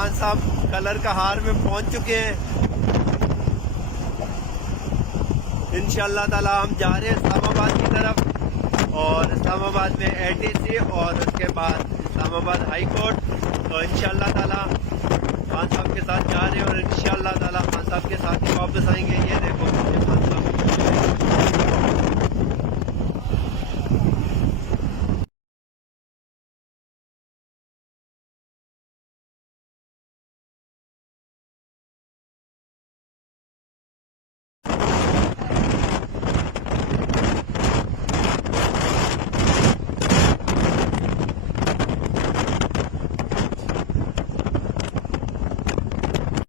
खान साहब कलर का हार में पहुंच चुके हैं। इंशाअल्लाह ताला हम जा रहे हैं इस्लामाबाद की तरफ, और इस्लामाबाद में ATC और उसके बाद इस्लामाबाद हाई कोर्ट। तो इंशाअल्लाह ताला खान साहब के साथ जा रहे हैं और इंशाअल्लाह ताला खान साहब के साथ ही वापस आएंगे। ये देखो खान साहब